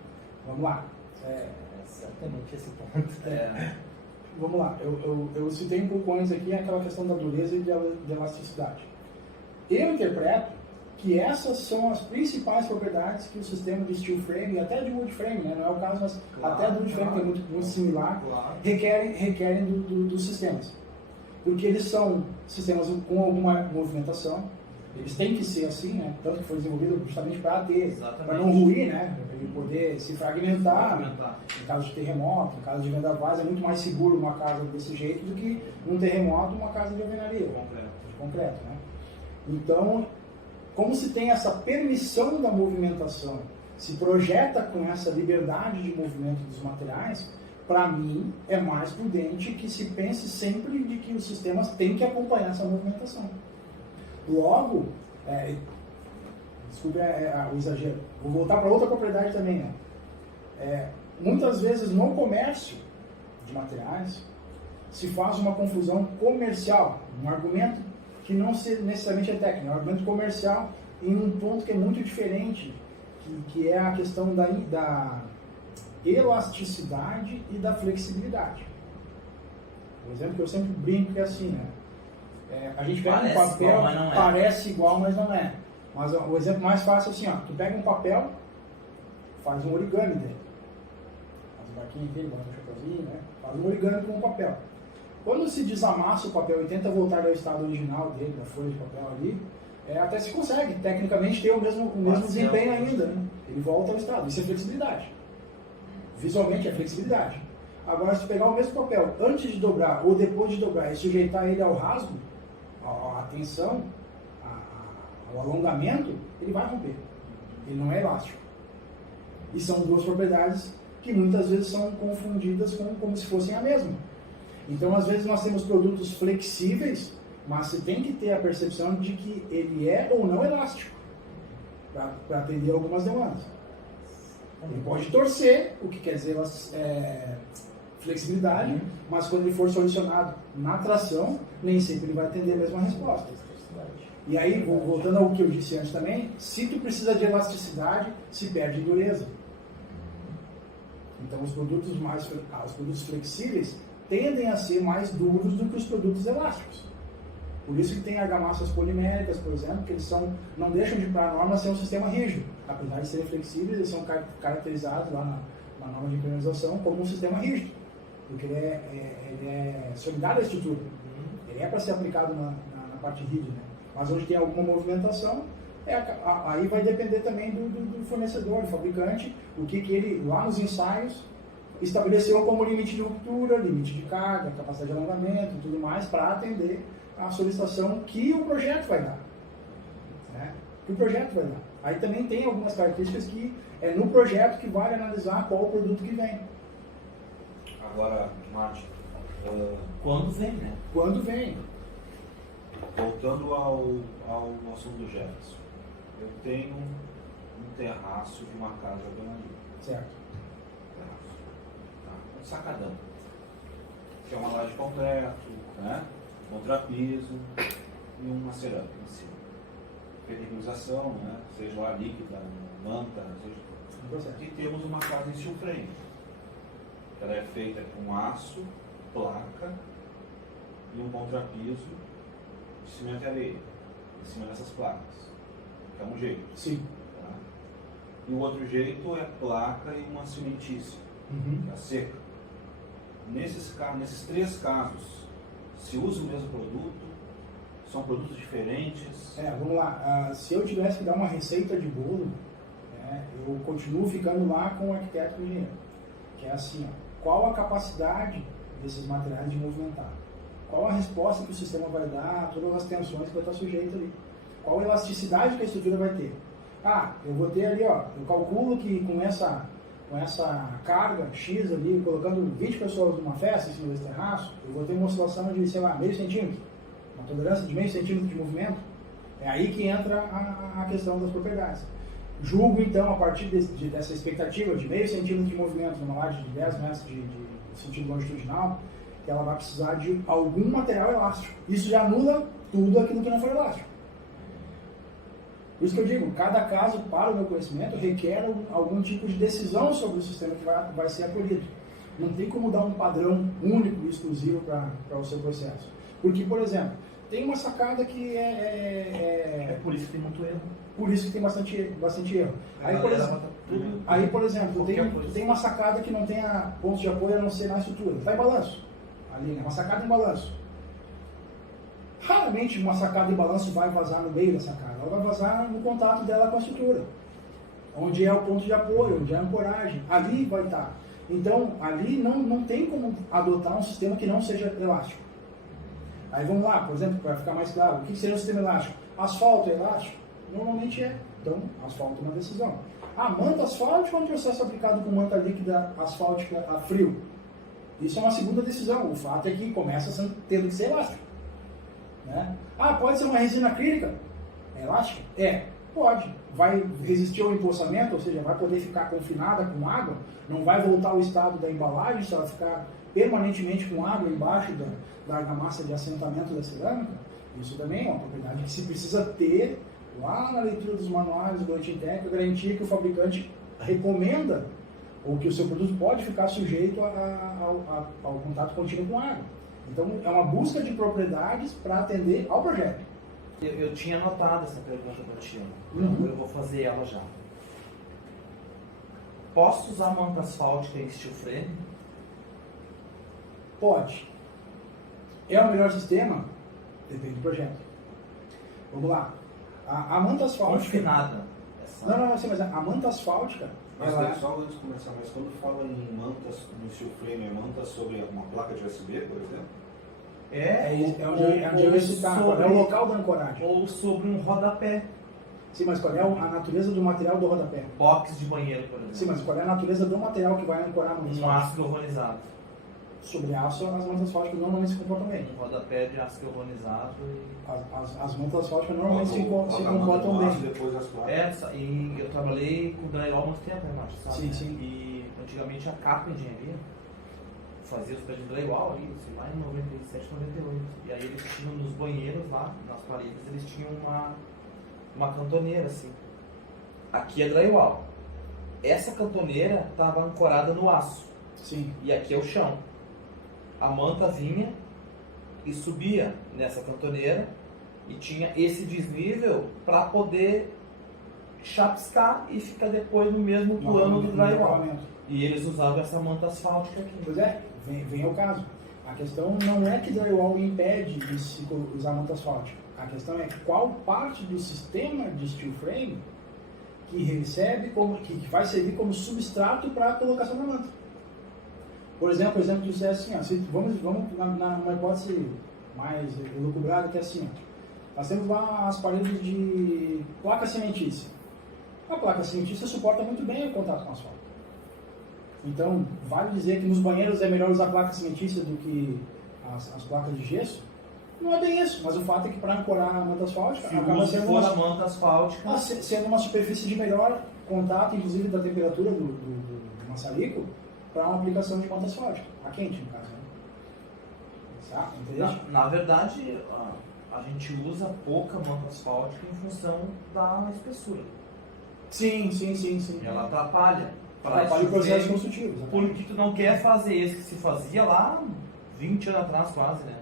Vamos lá. É exatamente esse ponto. Vamos lá. Eu citei um pouco antes aqui aquela questão da dureza e de elasticidade. Eu interpreto que essas são as principais propriedades que o sistema de steel frame e até de wood frame, né? Não é o caso, mas claro, até do wood frame, que é muito similar, claro, requerem dos sistemas. Porque eles são sistemas com alguma movimentação, eles têm que ser assim, né? Tanto que foi desenvolvido justamente para não ruir, né? Para ele poder se fragmentar. Em caso de terremoto, em caso de vendavais, é muito mais seguro uma casa desse jeito do que um terremoto uma casa de alvenaria, de concreto, né? Então, como se tem essa permissão da movimentação, se projeta com essa liberdade de movimento dos materiais, para mim é mais prudente que se pense sempre de que os sistemas têm que acompanhar essa movimentação. Logo, desculpe o exagero, vou voltar para outra propriedade também, né? Muitas vezes no comércio de materiais se faz uma confusão comercial, um argumento que não necessariamente é técnico, é um argumento comercial em um ponto que é muito diferente, que é a questão da elasticidade e da flexibilidade. O exemplo que eu sempre brinco é assim, né? A gente pega um papel, parece igual, mas não é. Mas o exemplo mais fácil é assim, ó, tu pega um papel faz um origami dele. Faz um barquinho dele, bota um chapeuzinho, né? Faz um origami com o papel. Quando se desamassa o papel e tenta voltar ao estado original dele, da folha de papel ali, até se consegue, tecnicamente, ter o mesmo desempenho ainda. Né? Ele volta ao estado. Isso é flexibilidade. Visualmente é flexibilidade. Agora, se pegar o mesmo papel antes de dobrar ou depois de dobrar e sujeitar ele ao rasgo, à tensão, ao alongamento, ele vai romper. Ele não é elástico. E são duas propriedades que muitas vezes são confundidas como se fossem a mesma. Então, às vezes, nós temos produtos flexíveis, mas você tem que ter a percepção de que ele é ou não elástico para atender algumas demandas. Ele pode torcer, o que quer dizer flexibilidade, mas quando ele for solucionado na tração, nem sempre ele vai atender a mesma resposta. E aí, voltando ao que eu disse antes também, se tu precisa de elasticidade, se perde dureza. Então, os produtos flexíveis tendem a ser mais duros do que os produtos elásticos. Por isso que tem argamassas poliméricas, por exemplo, que eles não deixam de, para a norma, ser um sistema rígido. Apesar de serem flexíveis, eles são caracterizados lá na norma de impermeabilização como um sistema rígido. Porque ele é solidário à estrutura. Ele é para ser aplicado na parte rígida. Né? Mas onde tem alguma movimentação, aí vai depender também do fornecedor, do fabricante, o que ele, lá nos ensaios, estabeleceu como limite de ruptura, limite de carga, capacidade de alongamento e tudo mais, para atender a solicitação que o projeto vai dar. Né? Que o projeto vai dar. Aí também tem algumas características que é no projeto que vale analisar qual o produto que vem. Agora, Márcio, quando vem, né? Quando vem. Voltando ao assunto do Jefferson, eu tenho um terraço de uma casa de alvenaria. Certo. Terraço. Tá? Um sacadão. Que é uma laje de concreto, né? Contrapiso e uma cerâmica em cima. Permeabilização, né? Seja lá líquida, manta, seja. E temos uma casa em steel frame. Ela é feita com aço, placa e um contrapiso de cimento e areia em cima dessas placas. Que é um jeito. Sim. Tá? E o outro jeito é placa e uma cimentícia, que é a seca. Nesses três casos, se usa o mesmo produto, são produtos diferentes. Vamos lá. Se eu tivesse que dar uma receita de bolo, né, eu continuo ficando lá com o arquiteto e o engenheiro. Que é assim, qual a capacidade desses materiais de movimentar? Qual a resposta que o sistema vai dar a todas as tensões que vai estar sujeito ali? Qual a elasticidade que a estrutura vai ter? Eu vou ter ali, eu calculo que com essa carga X ali, colocando 20 pessoas numa festa em cima desse terraço, eu vou ter uma oscilação de, meio centímetro. Uma tolerância de meio centímetro de movimento. É aí que entra a questão das propriedades. Julgo, então, a partir dessa expectativa de meio centímetro de movimento numa laje de 10 metros de sentido longitudinal, que ela vai precisar de algum material elástico. Isso já anula tudo aquilo que não for elástico. Por isso que eu digo, cada caso, para o meu conhecimento, requer algum tipo de decisão sobre o sistema que vai ser acolhido. Não tem como dar um padrão único e exclusivo para o seu processo. Porque, por exemplo, tem uma sacada que É por isso que tem muito erro. Por isso que tem bastante erro. Aí, por exemplo, tem uma sacada que não tem pontos de apoio a não ser na estrutura. Está em balanço. Ali, né? Uma sacada em balanço. Raramente uma sacada em balanço vai vazar no meio da sacada. Ela vai vazar no contato dela com a estrutura. Onde é o ponto de apoio, onde é a ancoragem. Ali vai estar. Então, ali não tem como adotar um sistema que não seja elástico. Aí vamos lá, por exemplo, para ficar mais claro, o que seria um sistema elástico? Asfalto é elástico? Normalmente é. Então, asfalto é uma decisão. Manta asfáltica ou um processo aplicado com manta líquida asfáltica a frio? Isso é uma segunda decisão. O fato é que começa tendo que ser elástico. Né? Pode ser uma resina acrílica? É elástica? Pode. Vai resistir ao empoçamento, ou seja, vai poder ficar confinada com água, não vai voltar ao estado da embalagem, se ela ficar permanentemente com água embaixo da argamassa de assentamento da cerâmica. Isso também é uma propriedade que se precisa ter lá na leitura dos manuais do antitécnico, garantir que o fabricante recomenda ou que o seu produto pode ficar sujeito ao contato contínuo com água. Então, é uma busca de propriedades para atender ao projeto. Eu tinha anotado essa pergunta para ti, eu vou fazer ela já. posso usar manta asfáltica em steel frame? Pode. É o melhor sistema? Depende do projeto. Vamos lá. A manta asfáltica... Confinada. Não, sim, mas a manta asfáltica... Mas ela... só antes de começar, mas quando fala em mantas no steel frame, é manta sobre uma placa de USB, por exemplo? É onde eu ia citar, qual é o local da ancoragem. Ou sobre um rodapé. Sim, mas qual é a natureza do material do rodapé? Box de banheiro, por exemplo. Sim, mas qual é a natureza do material que vai ancorar no Um aço galvanizado. Sobre aço, as mantas asfálticas normalmente se comportam bem. Um rodapé de aço galvanizado e... As mantas asfálticas normalmente se comportam bem. Depois as placas. E eu trabalhei com drywall há muito tempo, né, Márcio? Sabe, Sim, né? sim. E antigamente a capa engenharia fazia os prédios de drywall ali, sei lá em 97, 98. E aí eles tinham nos banheiros lá, nas paredes, eles tinham uma cantoneira assim. Aqui é drywall. Essa cantoneira estava ancorada no aço. Sim. E aqui é o chão. A manta vinha e subia nessa cantoneira e tinha esse desnível para poder chapiscar e ficar depois no mesmo plano do drywall. E eles usavam essa manta asfáltica aqui. Pois é, vem ao caso. A questão não é que drywall impede de se usar manta asfáltica. A questão é qual parte do sistema de steel frame que recebe, que vai servir como substrato para a colocação da manta. Por exemplo, o exemplo que você é assim, ó, vamos numa hipótese mais elucubrada, que é assim, ó, nós temos lá as paredes de placa cimentícia. A placa cimentícia suporta muito bem o contato com o asfalto. Então, vale dizer que nos banheiros é melhor usar placa cimentícia do que as placas de gesso? Não é bem isso, mas o fato é que para ancorar a manta asfáltica, acaba sendo a manta asfáltica, sendo uma superfície de melhor contato, inclusive da temperatura do maçarico, para uma aplicação de manta asfáltica, a quente no caso, né? Entendeu? Na verdade, a gente usa pouca manta asfáltica em função da espessura. Sim. Ela atrapalha. Atrapalha o processo construtivo. Porque tu não quer fazer esse que se fazia lá 20 anos atrás quase, né?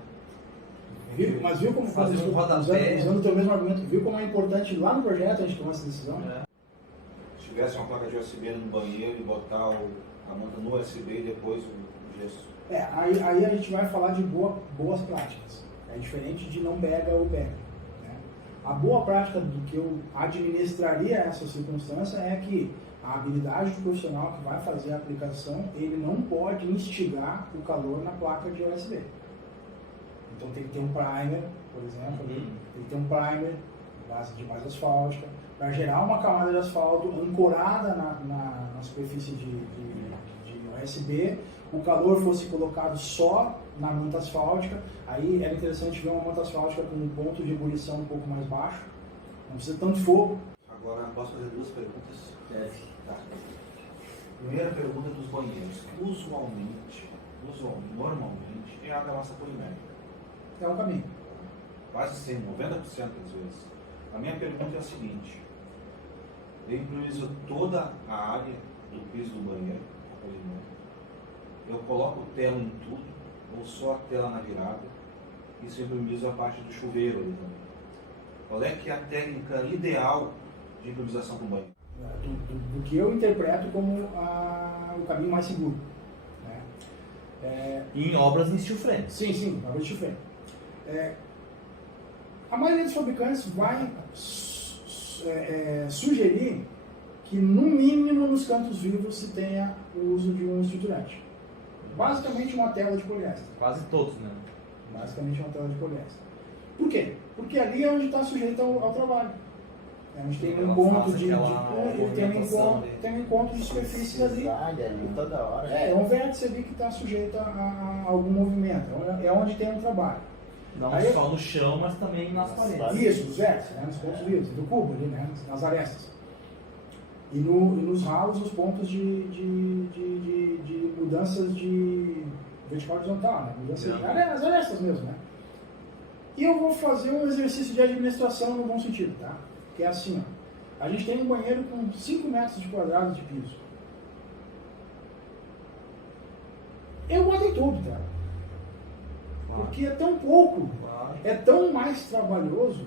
Mas viu como fazer um rodapé, usando o teu mesmo argumento, viu como é importante lá no projeto a gente tomar essa decisão? Se tivesse uma placa de USB no banheiro e botar a manta no USB e depois o gesso. Aí a gente vai falar de boas práticas. É diferente de não pega ou pega. Né? A boa prática do que eu administraria essa circunstância é que a habilidade do profissional que vai fazer a aplicação, ele não pode instigar o calor na placa de USB. Então tem que ter um primer, por exemplo, tem que ter um primer de base asfáltica, para gerar uma camada de asfalto ancorada na superfície de USB, o calor fosse colocado só na manta asfáltica, aí era interessante ver uma manta asfáltica com um ponto de ebulição um pouco mais baixo, não precisa tanto fogo. Agora, posso fazer duas perguntas? Tá. Primeira pergunta dos banheiros. Normalmente, é água massa polimérica. É um caminho. Quase 100, 90% das vezes. A minha pergunta é a seguinte: eu improviso toda a área do piso do banheiro, eu coloco tela em tudo, ou só a tela na virada, e se improviso a parte do chuveiro ali também. Qual é que é a técnica ideal de improvisação do banheiro? Do que eu interpreto como o caminho mais seguro. Né? Em obras em steel frame. Sim, obras de steel frame. A maioria dos fabricantes vai sugerir que, no mínimo, nos cantos vivos se tenha o uso de um estruturante. Basicamente uma tela de poliéster. Quase todos, né? Basicamente uma tela de poliéster. Por quê? Porque ali é onde está sujeito ao trabalho. É onde tem um encontro tem um encontro de superfícies ali. Toda hora. É um vértice ali que está sujeito a algum movimento. É onde tem um trabalho. Não só no chão, mas também nas paredes. Isso, nos vértices, né? Nos pontos vivos, do cubo ali, né? Nas arestas. E nos ralos, os pontos de mudanças de vertical e horizontal, né? Mudanças de as arestas mesmo, né? E eu vou fazer um exercício de administração no bom sentido, tá? Que é assim, ó. A gente tem um banheiro com 5 metros de quadrado de piso. Eu boto em tudo, tá? Porque é tão pouco, é tão mais trabalhoso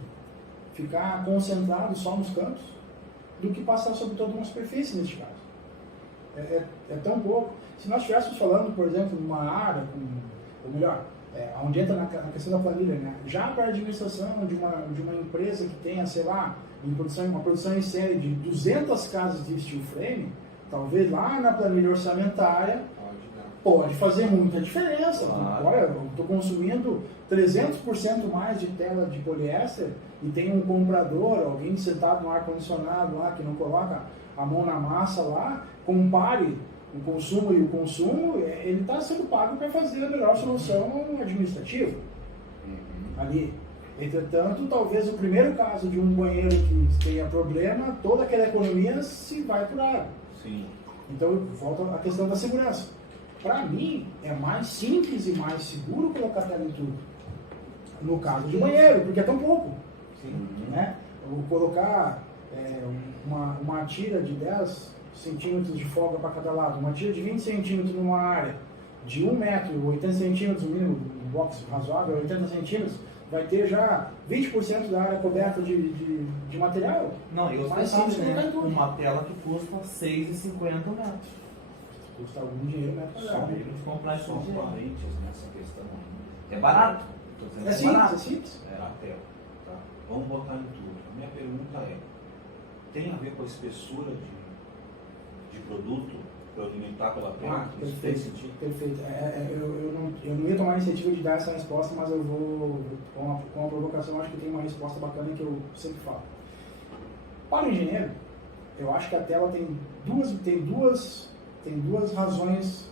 ficar concentrado só nos cantos do que passar sobre toda uma superfície neste caso. é tão pouco. Se nós estivéssemos falando, por exemplo, numa área, ou melhor, onde entra na questão da planilha, né? Já para a administração de uma empresa que tenha, sei lá, uma produção em série de 200 casas de steel frame, talvez lá na planilha orçamentária pode fazer muita diferença. Claro. Olha, eu estou consumindo 300% mais de tela de poliéster e tem um comprador, alguém sentado no ar-condicionado lá, que não coloca a mão na massa lá, compare o consumo e o consumo, ele está sendo pago para fazer a melhor solução administrativa ali. Entretanto, talvez o primeiro caso de um banheiro que tenha problema, toda aquela economia se vai por água. Sim. Então, volta à questão da segurança. Para mim, é mais simples e mais seguro colocar tela em tudo. No caso de banheiro, porque é tão pouco. Sim. Né? Ou colocar uma tira de 10 centímetros de folga para cada lado, uma tira de 20 centímetros numa área de 1 metro, 80 centímetros, o mínimo, um box razoável, 80 centímetros, vai ter já 20% da área coberta de material. Não, eu mais sei, simples colocar em né? tudo. Uma tela que custa R$6,50 metros. Custa algum dinheiro, né? Só Tem que comprar isso só tudo. parênteses nessa questão aí. Que é barato. Tô dizendo É que simples, barato. é simples. A tela. Tá? Vamos botar em tudo. A minha pergunta é, tem a ver com a espessura de produto para eu limitar pela tela? Isso tem sentido? Perfeito. Eu não ia tomar a iniciativa de dar essa resposta, mas eu vou, com a provocação, acho que tem uma resposta bacana que eu sempre falo. Para o engenheiro, eu acho que a tela tem duas razões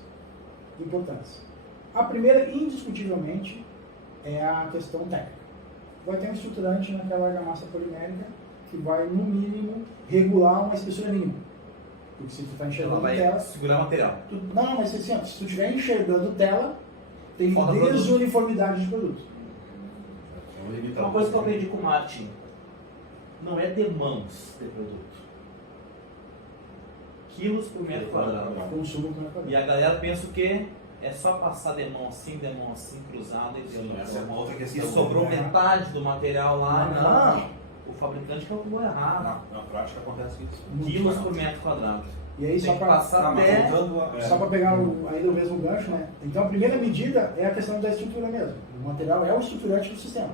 importantes. A primeira, indiscutivelmente, é a questão técnica. Vai ter um estruturante naquela argamassa polimérica que vai, no mínimo, regular uma espessura mínima. Porque se tu está enxergando Ela vai tela... segurar o material. Não, mas assim, ó, se tu estiver enxergando tela, tem Fora produto. desuniformidade de produto. Uma coisa que eu aprendi com o Martin, não é demãos de produto. Quilos por metro quadrado. Consumo que não é E a galera pensa o quê? É só passar demão assim, cruzado e Sim, deu. essa é uma outra questão. E sobrou né? metade do material lá. Não. O fabricante calculou errado. Na prática acontece isso. Quilos por metro quadrado. E aí, Tem que passar Tá, mas até... voltando só para pegar ainda o mesmo gancho, né? Então, a primeira medida é a questão da estrutura mesmo. O material é o estruturante do sistema.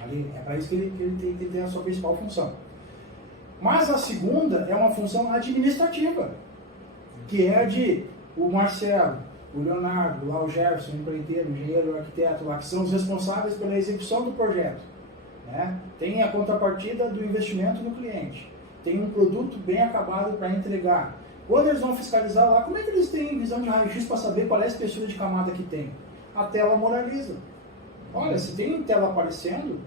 Ali, é para isso que ele tem a sua principal função. Mas a segunda é uma função administrativa, que é a de o Marcelo, o Leonardo, lá o Jefferson, o empreiteiro, o engenheiro, o arquiteto, lá, que são os responsáveis pela execução do projeto. Né? Tem a contrapartida do investimento no cliente. Tem um produto bem acabado para entregar. Quando eles vão fiscalizar lá, como é que eles têm visão de raio-x para saber qual é a espessura de camada que tem? A tela moraliza. Olha, se tem tela aparecendo,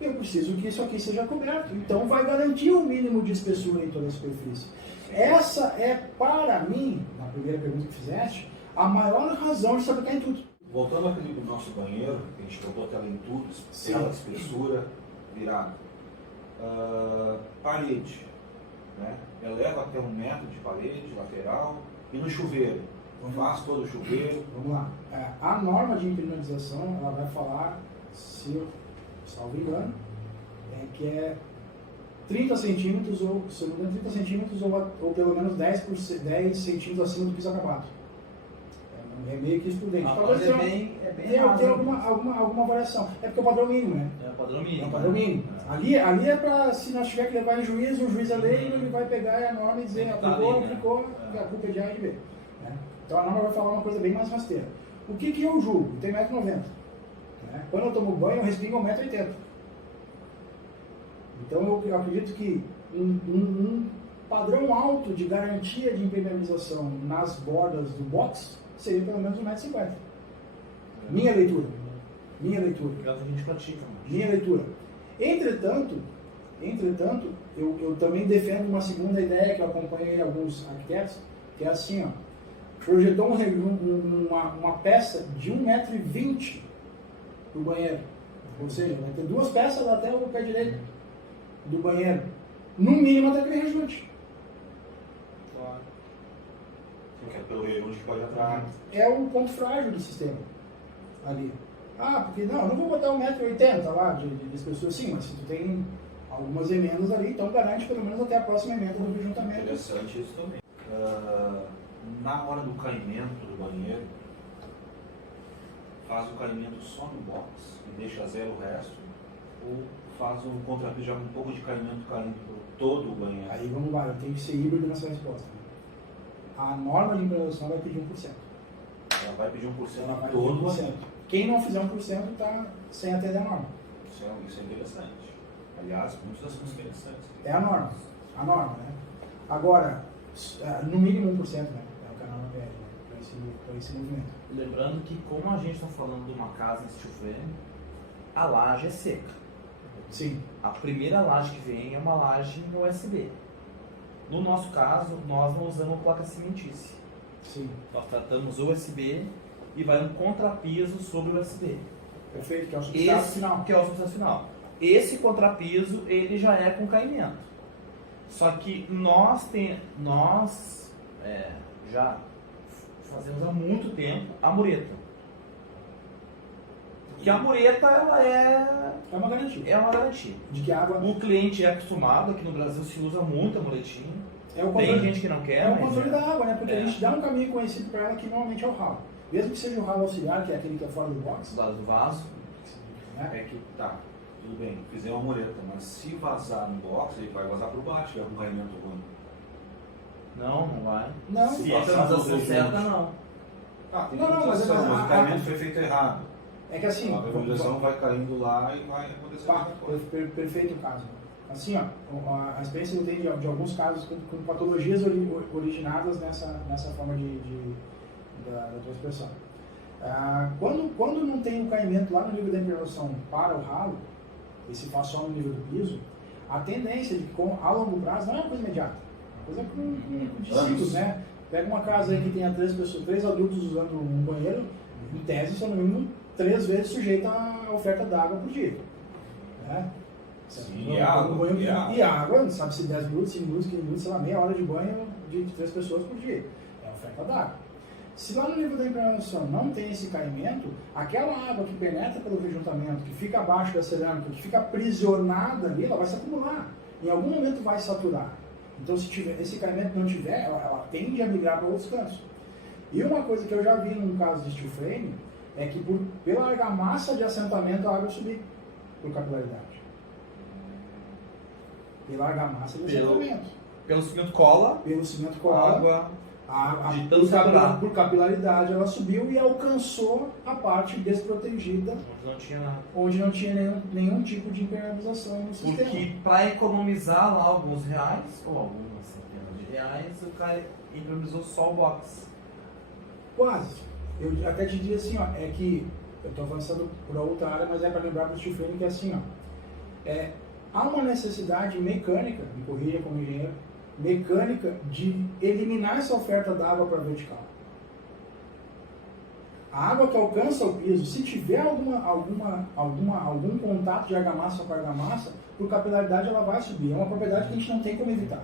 eu preciso que isso aqui seja coberto. Então vai garantir o mínimo de espessura em toda a superfície. Essa é, para mim, na primeira pergunta que fizeste, a maior razão de se aplicar em tudo. Voltando àquele do nosso banheiro, que a gente botou tela em tudo, tela, espessura, virada. Parede. Né? Eleva até 1 metro de parede, lateral, e no chuveiro. Faz todo o chuveiro. Vamos lá. A norma de impermeabilização, ela vai falar, se eu salvo engano, que é 30 centímetros, ou, se eu não me engano, 30 centímetros, ou pelo menos 10 centímetros acima do piso acabado. É meio que isso por dentro. Talvez tenha alguma variação. É porque é o padrão mínimo, né? É o padrão mínimo. É o padrão mínimo. Ali é para, se nós tiver que levar em juízo, o juiz é leigo, ele vai pegar a norma e dizer, aplicou, que a culpa é de A e de B. Né? Então a norma vai falar uma coisa bem mais rasteira. O que eu julgo? Tem 1,90 m. Né? Quando eu tomo banho, eu respingo 1,80 m. Então eu acredito que um padrão alto de garantia de impermeabilização nas bordas do box seria pelo menos 1,50 m. Minha leitura. É o que a gente pratica. Minha leitura. Entretanto, eu também defendo uma segunda ideia que eu acompanhei alguns arquitetos, que é assim, ó, projetou uma peça de 1,20 m do banheiro. Ou seja, vai ter 2 peças até o pé direito do banheiro. No mínimo até aquele rejunte. Claro. Que é pelo rejunte que pode entrar. É o ponto frágil do sistema. Ali. Porque não vou botar 1,80 m lá de espessura, sim, mas se tu tem algumas emendas ali, então garante pelo menos até a próxima emenda do rejuntamento. Interessante isso também. na hora do caimento do banheiro, faz o caimento só no box e deixa zero o resto, ou faz um contrapiso já com um pouco de caimento caindo por todo o banheiro? Aí vamos lá, eu tenho que ser híbrido nessa resposta. A norma de impermeabilização vai pedir 1%. Ela vai pedir 1% Ela vai em todo o pedir 1%. banheiro. Quem não fizer 1% está sem atender a norma. Isso é interessante. Aliás, muitos assuntos interessantes. É a norma, né? Agora, no mínimo 1%, né? É o que a norma pede, né? Para esse movimento. Lembrando que como a gente está falando de uma casa em steel frame, a laje é seca. Sim. A primeira laje que vem é uma laje no USB. No nosso caso, nós não usamos placa cimentícia. Sim. Nós tratamos o USB e vai um contrapiso sobre o USB. Perfeito, que é o substrato Esse final. que é o substrato final. Esse contrapiso, ele já é com caimento. Só que nós já fazemos há muito tempo a mureta. Que a mureta, ela É uma garantia. é uma garantia. De que a água O cliente é acostumado, aqui no Brasil se usa muito a muretinha. é o Tem controle, gente que não quer, é o mas controle da água, né? Porque É. a gente dá um caminho conhecido para ela que normalmente é o ralo. Mesmo que seja o ralo auxiliar, que é aquele que é fora do box, do lado do vaso. né? É que tá, tudo bem, fizer uma mureta, mas se vazar no box, ele vai vazar por baixo, que é um caimento ruim. Não vai. Não, Se Se passar a transação no certa, junto. não. Tem Não, mas transação, mas o a- caimento foi feito errado. é que assim, A permeabilização vai caindo lá e vai acontecer a Pá, mesma coisa. perfeito o caso. Assim, ó, a experiência que eu tenho de alguns casos com patologias originadas nessa forma da tua expressão. Quando não tem o caimento lá no nível da impermeabilização para o ralo, e se faz só no nível do piso, a tendência de que a longo prazo não é uma coisa imediata, é uma coisa de ciclos, né? Pega uma casa aí que tenha 3 adultos usando um banheiro, em tese, são no mínimo 3 vezes sujeito à oferta d'água por dia. Né? Sim, e água, E água, sabe-se 10 minutos, 5 minutos, 15 minutos, sei lá, meia hora de banho de 3 pessoas por dia. É a oferta d'água. Se lá no nível da impermeabilização não tem esse caimento, aquela água que penetra pelo rejuntamento, que fica abaixo da cerâmica, que fica aprisionada ali, ela vai se acumular. Em algum momento vai saturar. Então, se esse caimento não tiver, ela tende a migrar para outros cantos. E uma coisa que eu já vi num caso de steel frame é que pela argamassa de assentamento a água subir por capilaridade. Pela argamassa de assentamento. Pelo cimento cola, Pelo cimento a cola, água de tanto saturar. por capilaridade ela subiu e alcançou a parte desprotegida, onde não tinha nada. onde não tinha nenhum tipo de impermeabilização no sistema. Porque para economizar lá alguns reais, ou algumas centenas de reais, o cara improvisou só o box. Quase. Eu até te diria assim, ó, é que eu estou avançando por outra área, mas é para lembrar para o steel frame que é assim, ó, há uma necessidade mecânica, me corrija como engenheiro, mecânica de eliminar essa oferta d'água para a vertical. A água que alcança o piso, se tiver algum contato de argamassa com argamassa, por capilaridade ela vai subir. É uma propriedade que a gente não tem como evitar.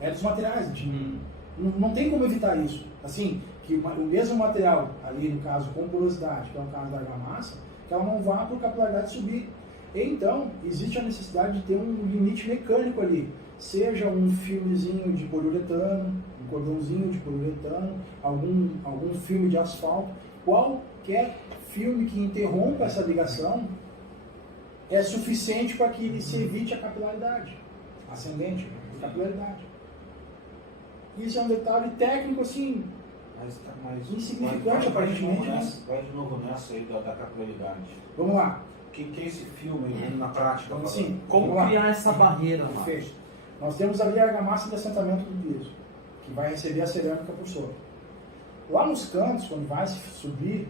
É dos materiais, a gente não tem como evitar isso. Assim, que o mesmo material, ali no caso com porosidade, que é o caso da argamassa, que ela não vá por capilaridade subir. Então, existe a necessidade de ter um limite mecânico ali. Seja um filmezinho de poliuretano, um cordãozinho de poliuretano, algum filme de asfalto, qualquer filme que interrompa essa ligação é suficiente para que se evite a capilaridade ascendente, a capilaridade. Isso é um detalhe técnico, assim, insignificante aparentemente, mas... Vai de novo nessa aí da capilaridade. Vamos lá. O que é esse filme aí, na prática? Então, falando? assim, Como vamos lá. criar essa barreira, Marcos? Perfeito. Nós temos ali a argamassa de assentamento do piso, que vai receber a cerâmica por sobre. Lá nos cantos, quando vai subir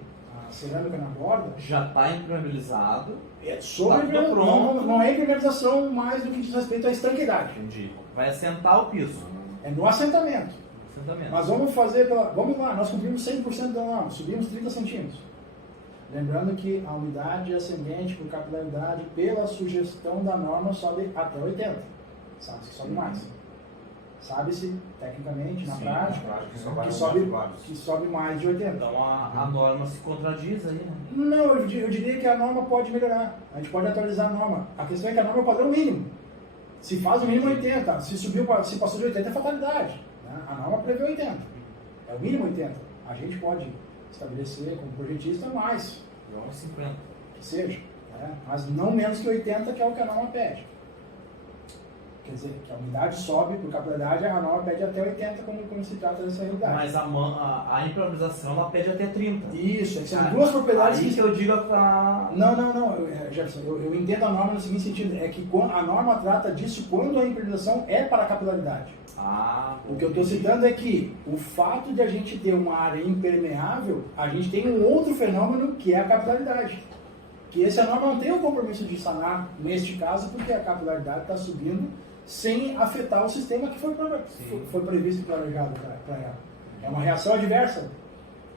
a cerâmica na borda, Já está impermeabilizado. é sobre Tá tudo pronto. não é impermeabilização mais do que diz respeito à estanqueidade. Entendi. Vai assentar o piso. É no assentamento. Assentamento. Mas vamos lá, nós cumprimos 100% da norma, subimos 30 centímetros. Lembrando que a umidade ascendente por capilaridade, pela sugestão da norma, sobe até 80. Sabe-se que sobe mais. Sabe-se, tecnicamente, na Sim, prática, na prática, só vai que sobe mais de 80. Então a norma se contradiz aí, né? Não, eu diria que a norma pode melhorar. A gente pode atualizar a norma. A questão é que a norma é o padrão mínimo. Se faz o mínimo 80, se passou de 80 é fatalidade. Né? Né? A norma prevê 80. É o mínimo 80. A gente pode estabelecer como projetista mais, 50. que seja, né? Mas não menos que 80, que é o que a norma pede. Quer dizer, que a umidade sobe por capilaridade, a norma pede até 80 quando se trata dessa realidade. Mas a impermeabilização ela pede até 30. Isso, é que são duas propriedades aí que eu digo a... Não, Jefferson, eu entendo a norma no seguinte sentido, é que a norma trata disso quando a impermeabilização é para a capilaridade. O que eu estou citando é que o fato de a gente ter uma área impermeável, a gente tem um outro fenômeno que é a capilaridade. Que essa norma não tem o compromisso de sanar neste caso, porque a capilaridade está subindo sem afetar o sistema que foi previsto e planejado para ela. É uma reação adversa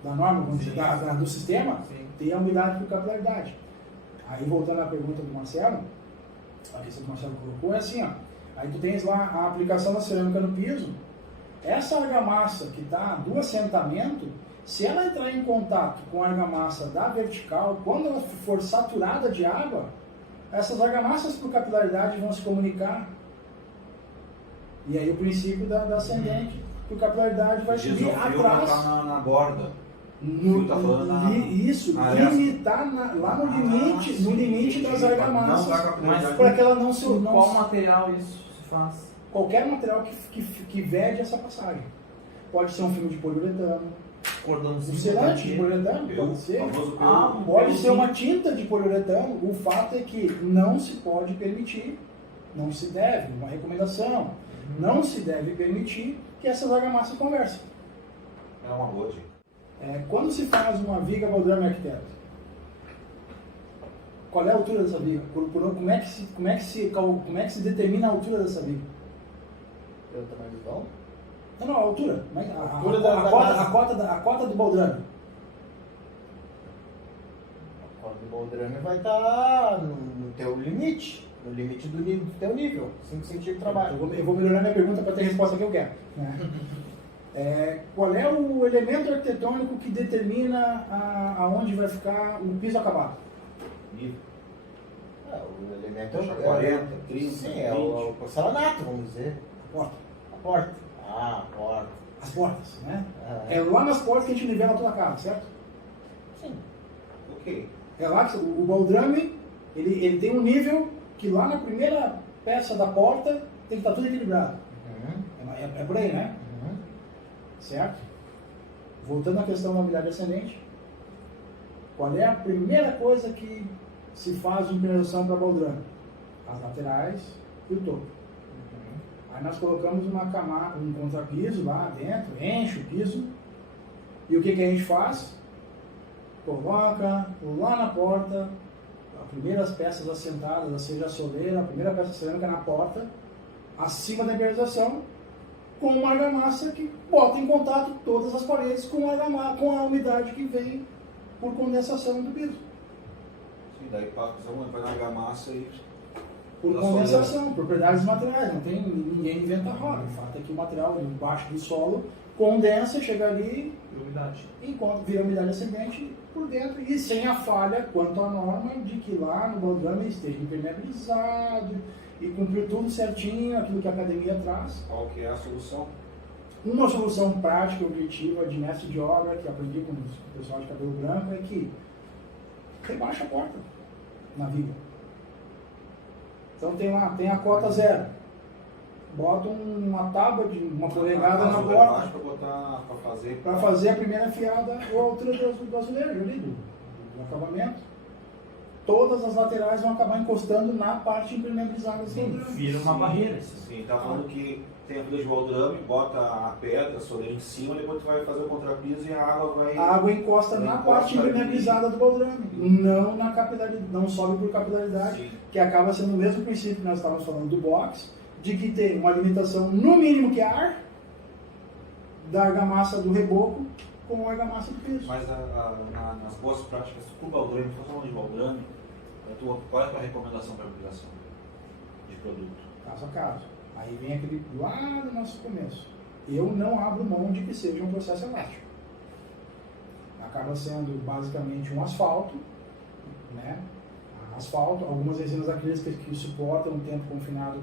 da norma, vamos dizer, do sistema, tem a umidade por capilaridade. Aí, voltando à pergunta do Marcelo, a questão que o Marcelo colocou é assim, ó, aí tu tens lá a aplicação da cerâmica no piso, essa argamassa que está do assentamento, se ela entrar em contato com a argamassa da vertical, quando ela for saturada de água, essas argamassas por capilaridade vão se comunicar. E aí o princípio da ascendente, que a capilaridade vai subir atrás. Tá na borda. Isso, limitar lá no limite das argamassas. Mas para que ela não se... Qual material isso se faz? Qualquer material que vede essa passagem. Pode ser um filme de poliuretano. Um selante de poliuretano, pode ser. Pode ser uma tinta de poliuretano. O fato é que não se pode permitir, não se deve, uma recomendação, não se deve permitir que essas argamassas conversem. É uma boa dica. Quando se faz uma viga baldrame arquiteto, qual é a altura dessa viga? Como é que se determina a altura dessa viga? Pelo tamanho do vão? Não, a altura. A cota do baldrame. A cota do baldrame vai estar no teu limite. No limite do teu nível, 5 centímetros de trabalho. Eu vou melhorar minha pergunta para ter a resposta que eu quero. Qual é o elemento arquitetônico que determina aonde vai ficar o piso acabado? Nível. O elemento é 40, 30, sim, 20. é o porcelanato, vamos dizer. A porta. A porta. As portas, né? É lá nas portas que a gente nivela toda a casa, certo? Sim. Ok. É lá que o baldrame, ele tem um nível que lá na primeira peça da porta tem que estar tudo equilibrado. É por aí, né? Certo? Voltando à questão da umidade ascendente, qual é a primeira coisa que se faz de impermeabilização para baldrame? As laterais e o topo. Aí nós colocamos um contrapiso lá dentro, enche o piso, e o que a gente faz? Coloca lá na porta as primeiras peças assentadas, seja a soleira, a primeira peça cerâmica na porta, acima da impermeabilização, com uma argamassa que bota em contato todas as paredes com a umidade que vem por condensação do piso. Sim, daí vai na argamassa e... Por condensação, propriedades materiais, não tem ninguém inventa roda. O fato é que o material embaixo do solo condensa, chega ali, enquanto vira umidade ascendente por dentro e sem a falha quanto à norma de que lá no baldrame esteja impermeabilizado e cumprir tudo certinho, aquilo que a academia traz. Qual que é a solução? Uma solução prática e objetiva de mestre de obra que aprendi com o pessoal de cabelo branco é que rebaixa a porta na viga. Então tem a cota 0. Bota uma tábua de uma polegada na porta para fazer a primeira enfiada ou a altura do azulejo ali, do acabamento. Todas as laterais vão acabar encostando na parte impermeabilizada. Vira uma barreira. Sim, tá falando que tem a fila de baldrame, bota a pedra, a soleira em cima, depois tu vai fazer o contrapiso e a água vai... A água encosta na parte impermeabilizada do baldrame, não na capilaridade, não sobe por capilaridade, sim, que acaba sendo o mesmo princípio que nós estávamos falando do box, de que tem uma limitação no mínimo que é ar, da argamassa do reboco com a argamassa do piso. Mas nas boas práticas, por baldrame, se você falando de baldrame, qual é a tua recomendação para aplicação de produto? Caso a caso. Aí vem aquele lá do nosso começo. Eu não abro mão de que seja um processo elástico. Acaba sendo basicamente um asfalto, né? Asfalto, algumas resinas acrílicas que suportam um tempo confinado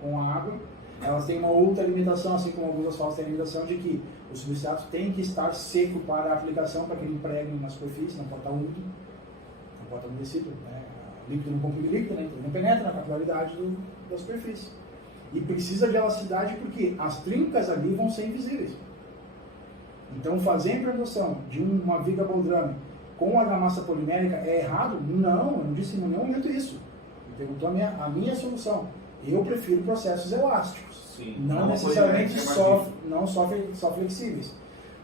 com a água. elas têm uma outra limitação, assim como alguns asfaltos têm a limitação de que o substrato tem que estar seco para a aplicação, para que ele impregne na superfície, não pode estar úmido, não pode estar umedecido, né? Líquido não compõe líquido, né? Então ele não penetra na capilaridade da superfície. E precisa de elasticidade porque as trincas ali vão ser invisíveis. Então fazer a impregnação de uma viga baldrame com argamassa polimérica é errado? Não, eu não disse em nenhum momento isso. Ele perguntou a minha solução. Eu prefiro processos elásticos. Sim, Não necessariamente só flexíveis.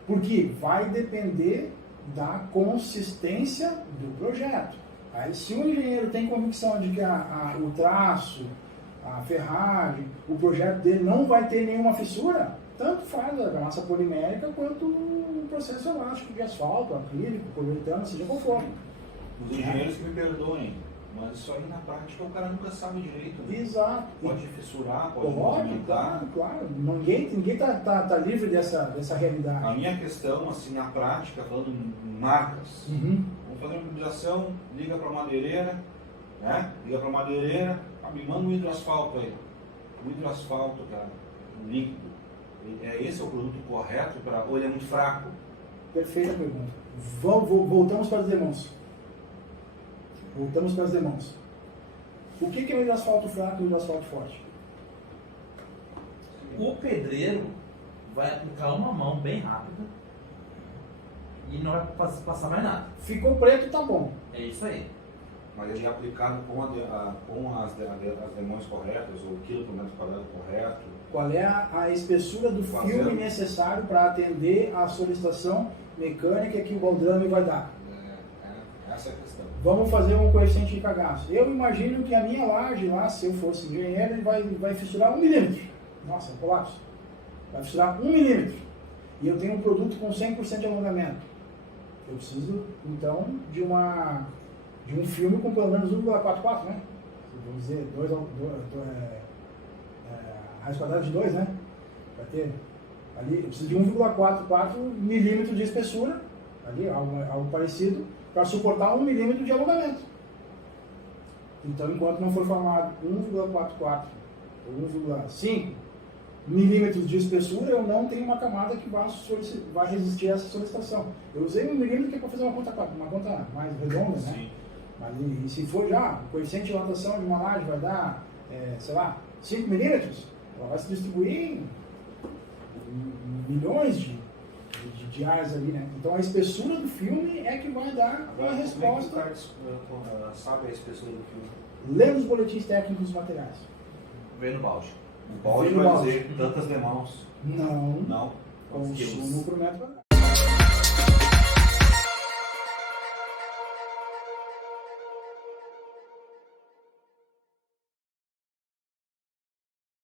Porque vai depender da consistência do projeto. Aí, se o engenheiro tem convicção de que o traço, a ferragem, o projeto dele não vai ter nenhuma fissura, tanto faz a massa polimérica quanto o processo elástico de asfalto, acrílico, poliuretano, seja qual for. Os engenheiros que me perdoem, mas isso aí na prática o cara nunca sabe direito. Né? Exato. Pode fissurar, pode Claro, movimentar. claro. Ninguém tá livre dessa realidade. A minha questão, assim, na prática, falando em marcas, Uhum. vamos fazer uma mobilização, liga para a madeireira, né? Liga para a madeireira, me manda um hidroasfalto aí. O hidroasfalto, cara, líquido. Esse é o produto correto para, ou ele é muito fraco? Perfeita pergunta. Voltamos para as demãos. O que é o hidroasfalto fraco e o hidroasfalto forte? O pedreiro vai aplicar uma mão bem rápida e não vai passar mais nada. Ficou preto, tá bom. É isso aí. Mas ele é aplicado com as demãos corretas, ou o quilo por metro quadrado correto. Qual é a espessura do filme necessário para atender à solicitação mecânica que o baldrame vai dar? Essa é a questão. Vamos fazer um coeficiente de cagaço. Eu imagino que a minha laje lá, se eu fosse engenheiro, ele vai fissurar 1 milímetro. Nossa, colapso. Vai fissurar 1 milímetro. E eu tenho um produto com 100% de alongamento. Eu preciso, então, de um filme com pelo menos 1,44, né? Vamos dizer, raiz quadrada de 2, né? Vai ter ali, eu preciso de 1,44 milímetros de espessura, ali, algo parecido, para suportar 1 milímetro de alongamento. Então, enquanto não for formado 1,44 ou 1,5 milímetros de espessura, eu não tenho uma camada que vai resistir a essa solicitação. Eu usei 1 milímetro que é para fazer uma conta mais redonda, né? Sim. Mas e se for já, o coeficiente de dilatação de uma laje vai dar, sei lá, 5 milímetros, ela vai se distribuir em milhões de áreas ali, né? Então a espessura do filme é que vai dar a resposta. Como é que o cara sabe a espessura do filme? Lendo os boletins técnicos dos materiais. Vem no balde. O balde vai dizer tantas demãos. Não. Não. Consumo por metro quadrado.